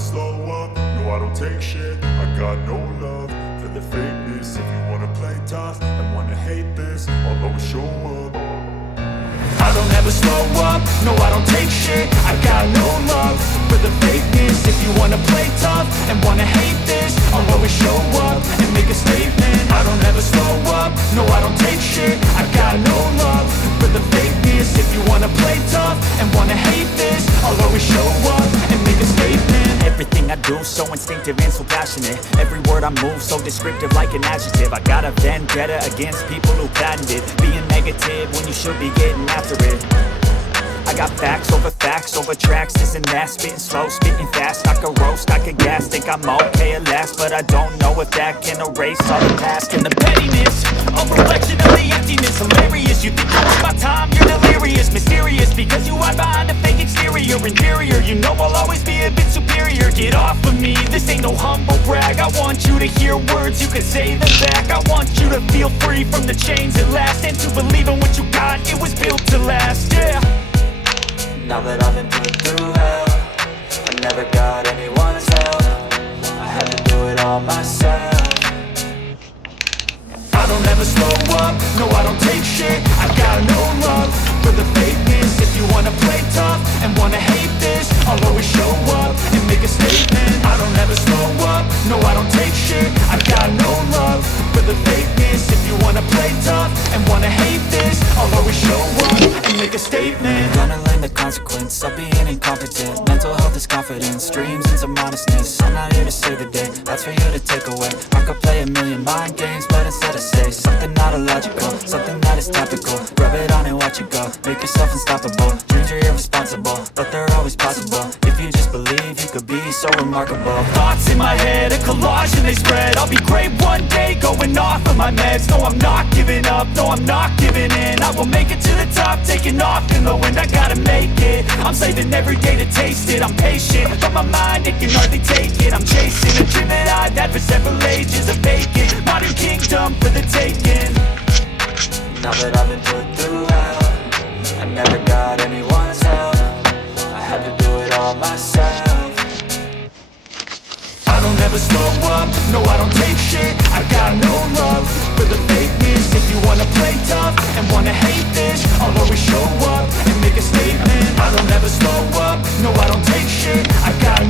slow up, no I don't take shit. I got no love for the fakeness. If you wanna play tough and wanna hate this, I'll always show up. I don't ever slow up, no I don't take shit. I got no love for the fakeness. If you wanna play tough and wanna hate this, I'll always show up and make a statement. I don't ever slow up, no I don't take shit. I got no love for the fakeness. If you wanna play tough and wanna hate this, I'll always show up and make a statement. Everything I do so instinctive and so passionate. Every word I move so descriptive like an adjective. I got a vendetta against people who patented being negative when you should be getting after it. I got facts over tracks, this and that. Spitting slow, spitting fast, I could roast, I could gas. Think I'm okay at last, but I don't know if that can erase all the past. And the pettiness, a reflection of the emptiness. Hilarious, you think you waste my time, you're delirious. Mysterious, because you hide behind a fake exterior. Inferior, you know I'll always be a bit superior. Get off of me, this ain't no humble brag. I want you to hear words, you can say them back. I want you to feel free from the chains at last, and to believe in what you got, it was built to last, yeah. Now that I've been put through hell, I never got anyone's help. I had to do it all myself. I don't ever slow up, no I don't take shit. I got no love for the fakeness. If you wanna play tough and wanna hate this, I'll always show up and make a statement. I don't ever slow up, no I don't take shit. I got no love for the fakeness. If you wanna play tough and wanna hate this, I'll always show up and make a statement. Gonna learn the consequence of being incompetent. Mental health is confidence, dreams and some honestness. I'm not here to save the day, that's for you to take away. I could play a million mind games, but instead I say something not illogical, something that is topical. Rub it on and watch it go, make yourself unstoppable. Dreams are irresponsible, but they're always possible. If you just believe, you could be so remarkable. Thoughts in my head, a collage and they spread. I'll be great one day, going off of my meds. No, I'm not giving up, no, I'm not giving in. I will make it to the top, taking off in the wind. I gotta make it, I'm saving every day to taste it. I'm patient, but my mind, it can hardly take it. I'm chasing a dream that I've had for several ages. A vacant, modern kingdom for the taking. Now that I've been put through hell, I never got anyone's help. I had to do it all myself. I don't ever slow up, no I don't take shit. I got no love for the fakeness. If you wanna play tough and wanna hate this, I'll always show up and make a statement. I don't ever slow up, no I don't take shit. I got